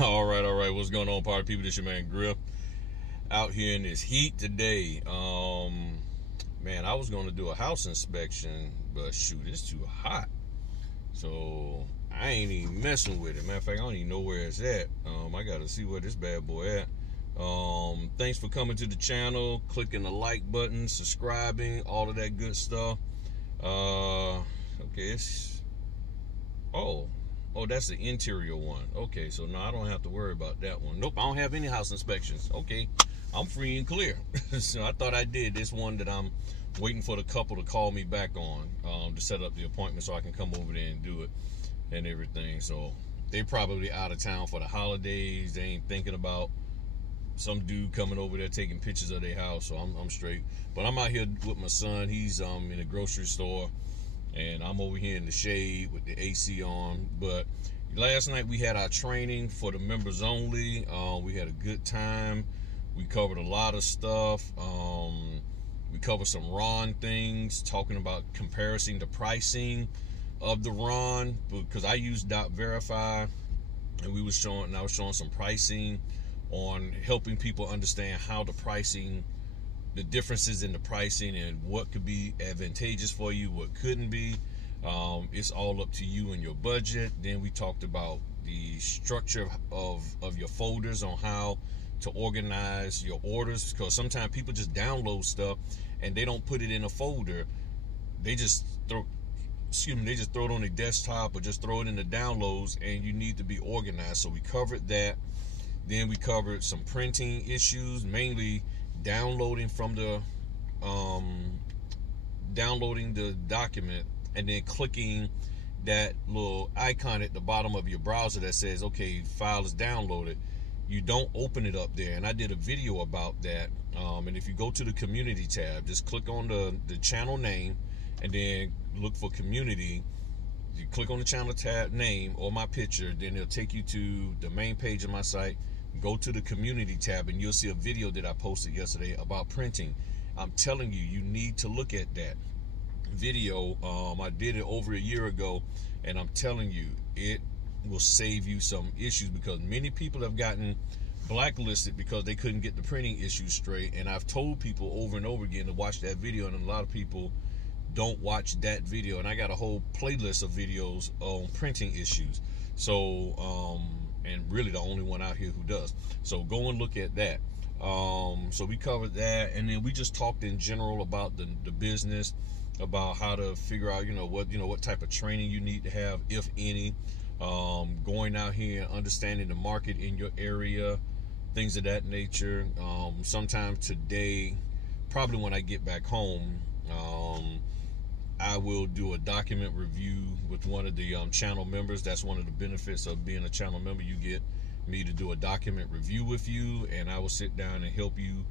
All right. What's going on, party people? This your man Griff out here in this heat today. Man, I was gonna do a house inspection, but shoot, it's too hot, so I ain't even messing with it. Matter of fact, I don't even know where it's at. I gotta see where this bad boy at. Thanks for coming to the channel, clicking the like button, subscribing, all of that good stuff. Okay, Oh, that's the interior one. Okay, so no, I don't have to worry about that one. Nope, I don't have any house inspections. Okay, I'm free and clear. So I thought I did this one that I'm waiting for the couple to call me back on to set up the appointment so I can come over there and do it and everything. So they probably out of town for the holidays. They ain't thinking about some dude coming over there taking pictures of their house. So I'm straight. But I'm out here with my son. He's in a grocery store. And I'm over here in the shade with the AC on. But last night we had our training for the members only. We had a good time. We covered a lot of stuff. We covered some RON things, talking about comparing the pricing of the RON, because I use .verify, and I was showing some pricing on helping people understand how the differences in the pricing and what could be advantageous for you, what couldn't be. It's all up to you and your budget. Then we talked about the structure of your folders, on how to organize your orders, because sometimes people just download stuff and they don't put it in a folder. They just throw it on their desktop or just throw it in the downloads, and you need to be organized. So we covered that. Then we covered some printing issues, mainly downloading the document and then clicking that little icon at the bottom of your browser that says, okay, file is downloaded. You don't open it up there, and I did a video about that. And if you go to the community tab, just click on the channel name and then look for community. You click on the channel tab name or my picture, then it'll take you to the main page of my site. Go to the community tab and you'll see a video that I posted yesterday about printing. I'm telling you, you need to look at that video. I did it over a year ago, and I'm telling you, it will save you some issues, because many people have gotten blacklisted because they couldn't get the printing issues straight. And I've told people over and over again to watch that video, and a lot of people don't watch that video. And I got a whole playlist of videos on printing issues. So and really the only one out here who does. So go and look at that. So we covered that, and then we just talked in general about the business, about how to figure out what type of training you need to have, if any, going out here and understanding the market in your area, things of that nature. Sometime today, probably when I get back home, I will do a document review with one of the channel members. That's one of the benefits of being a channel member. You get me to do a document review with you, and I will sit down and help you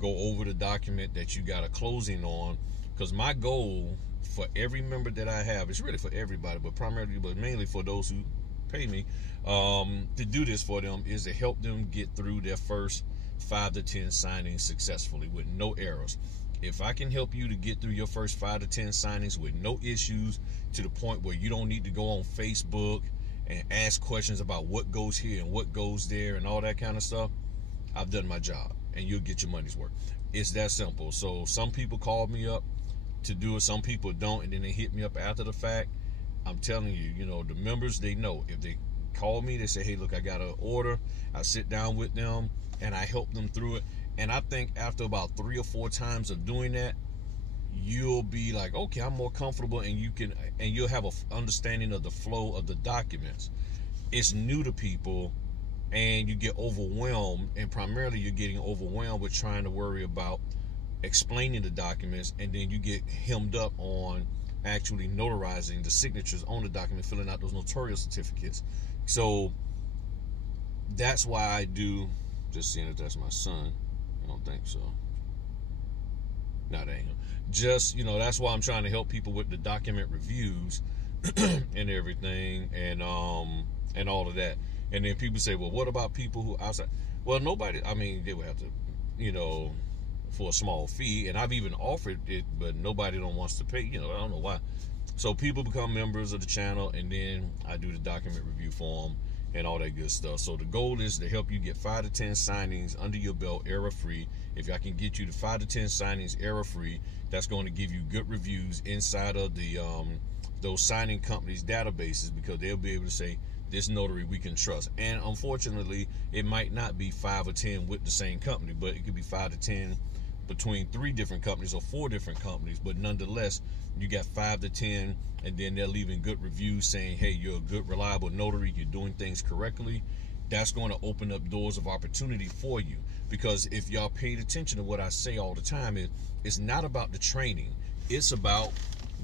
go over the document that you got a closing on. Because my goal for every member that I have, it's really for everybody, but mainly for those who pay me to do this for them, is to help them get through their first 5 to 10 signings successfully with no errors. If I can help you to get through your first 5 to 10 signings with no issues, to the point where you don't need to go on Facebook and ask questions about what goes here and what goes there and all that kind of stuff, I've done my job, and you'll get your money's worth. It's that simple. So some people call me up to do it, some people don't, and then they hit me up after the fact. I'm telling you, the members, they know. If they call me, they say, hey, look, I got an order. I sit down with them and I help them through it. And I think after about 3 or 4 times of doing that, you'll be like, okay, I'm more comfortable, and you'll have an understanding of the flow of the documents. It's new to people, and you get overwhelmed, and primarily you're getting overwhelmed with trying to worry about explaining the documents, and then you get hemmed up on actually notarizing the signatures on the document, filling out those notarial certificates. So that's why I do, just seeing if that's my son. I don't think so. No, that ain't him. Just, that's why I'm trying to help people with the document reviews and everything, and all of that. And then people say, well, what about people who outside? Well, nobody, they would have to, for a small fee, and I've even offered it, but nobody wants to pay. I don't know why. So people become members of the channel, and then I do the document review for them, and all that good stuff. So the goal is to help you get 5 to 10 signings under your belt error-free. If I can get you to 5 to 10 signings error-free, that's going to give you good reviews inside of the those signing companies' databases, because they'll be able to say, this notary we can trust. And unfortunately, it might not be 5 or 10 with the same company, but it could be 5 to 10 between 3 different companies or 4 different companies. But nonetheless, you got 5 to 10, and then they're leaving good reviews saying, hey, you're a good, reliable notary, you're doing things correctly. That's going to open up doors of opportunity for you. Because if y'all paid attention to what I say all the time, it's not about the training. It's about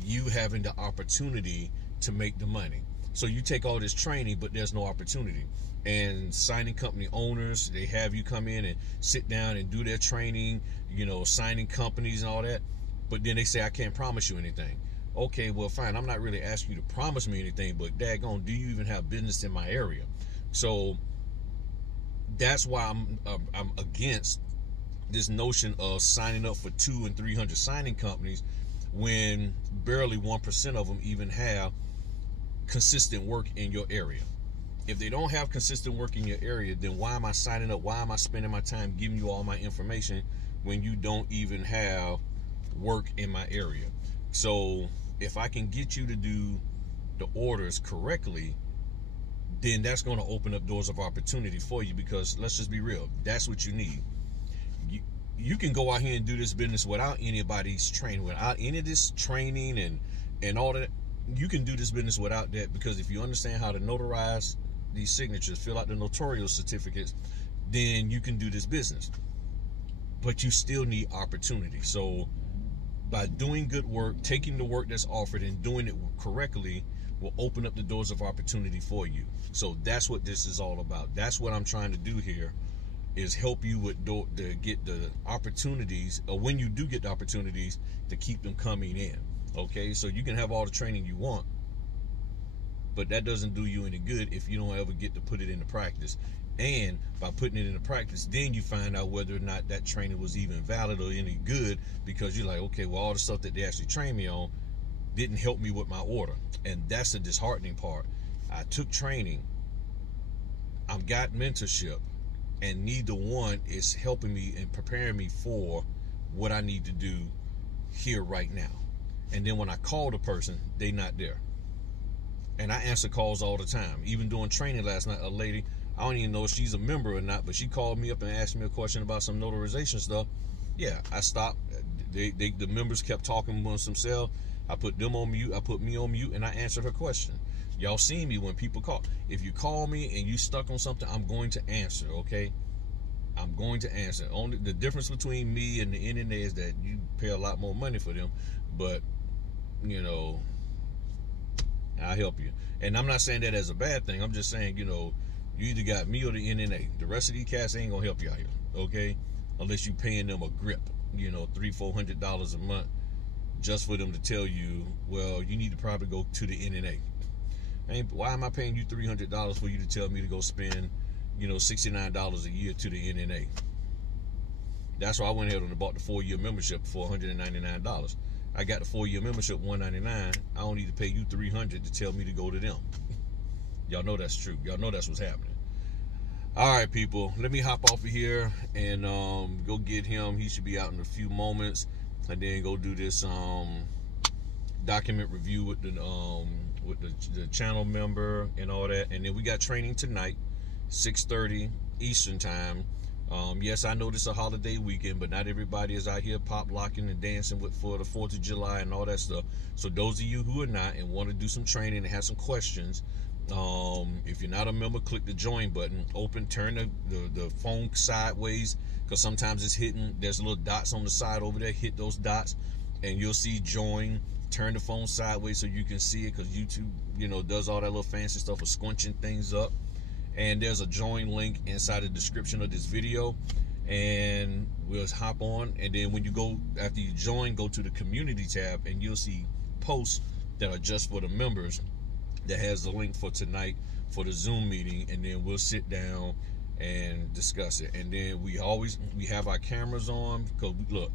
you having the opportunity to make the money. So you take all this training, but there's no opportunity. And signing company owners, they have you come in and sit down and do their training, you know, signing companies and all that. But then they say, I can't promise you anything. Okay, well, fine. I'm not really asking you to promise me anything, but daggone, do you even have business in my area? So that's why I'm against this notion of signing up for 200 and 300 signing companies when barely 1% of them even have consistent work in your area. If they don't have consistent work in your area, then why am I signing up? Why am I spending my time giving you all my information when you don't even have work in my area? So if I can get you to do the orders correctly, then that's going to open up doors of opportunity for you, because let's just be real, that's what you need. You can go out here and do this business without anybody's training, without any of this training and all that. You can do this business without that, because if you understand how to notarize these signatures, fill out the notarial certificates, then you can do this business. But you still need opportunity. So by doing good work, taking the work that's offered and doing it correctly will open up the doors of opportunity for you. So that's what this is all about. That's what I'm trying to do here, is help you with to get the opportunities, or when you do get the opportunities, to keep them coming in. Okay, so you can have all the training you want, but that doesn't do you any good if you don't ever get to put it into practice. And by putting it into practice, then you find out whether or not that training was even valid or any good, because you're like, okay, well, all the stuff that they actually trained me on didn't help me with my order. And that's the disheartening part. I took training, I've got mentorship, and neither one is helping me and preparing me for what I need to do here right now. And then when I call the person, they not there. And I answer calls all the time. Even doing training last night, a lady, I don't even know if she's a member or not, but she called me up and asked me a question about some notarization stuff. Yeah, I stopped. The members kept talking amongst themselves. I put them on mute. I put me on mute, and I answered her question. Y'all see me when people call. If you call me and you stuck on something, I'm going to answer, okay? I'm going to answer. Only the difference between me and the NNA is that you pay a lot more money for them, but you know, I'll help you. And I'm not saying that as a bad thing. I'm just saying, you know, you either got me or the NNA. The rest of these cats ain't gonna help you out here, okay? Unless you paying them a grip, you know, $300-400 a month, just for them to tell you, well, you need to probably go to the NNA. Why am I paying you $300 for you to tell me to go spend, you know, $69 a year to the NNA? That's why I went ahead and bought the 4-year membership for $199. I got the 4-year membership, $199. I don't need to pay you $300 to tell me to go to them. Y'all know that's true. Y'all know that's what's happening. All right, people. Let me hop off of here and go get him. He should be out in a few moments, and then go do this document review with the channel member and all that. And then we got training tonight, 6:30 Eastern time. Yes, I know this is a holiday weekend, but not everybody is out here pop locking and dancing for the 4th of July and all that stuff. So those of you who are not and want to do some training and have some questions, if you're not a member, click the join button, turn the phone sideways, because sometimes it's hidden. There's little dots on the side over there. Hit those dots and you'll see join. Turn the phone sideways so you can see it, because YouTube, you know, does all that little fancy stuff of squinching things up. And there's a join link inside the description of this video, and we'll hop on. And then when you go, after you join, go to the community tab, and you'll see posts that are just for the members that has the link for tonight for the Zoom meeting. And then we'll sit down and discuss it. And then we have our cameras on, because look,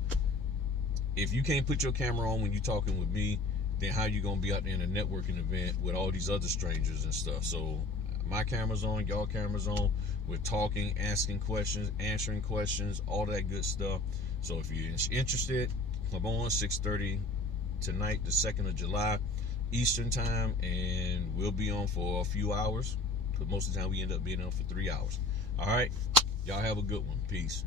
if you can't put your camera on when you're talking with me, then how you gonna be out there in a networking event with all these other strangers and stuff? So My camera's on, y'all cameras on. We're talking, asking questions, answering questions, all that good stuff. So if you're interested, come on, 6:30 tonight, the 2nd of July, Eastern time, and we'll be on for a few hours. But most of the time we end up being on for 3 hours. All right, y'all have a good one. Peace.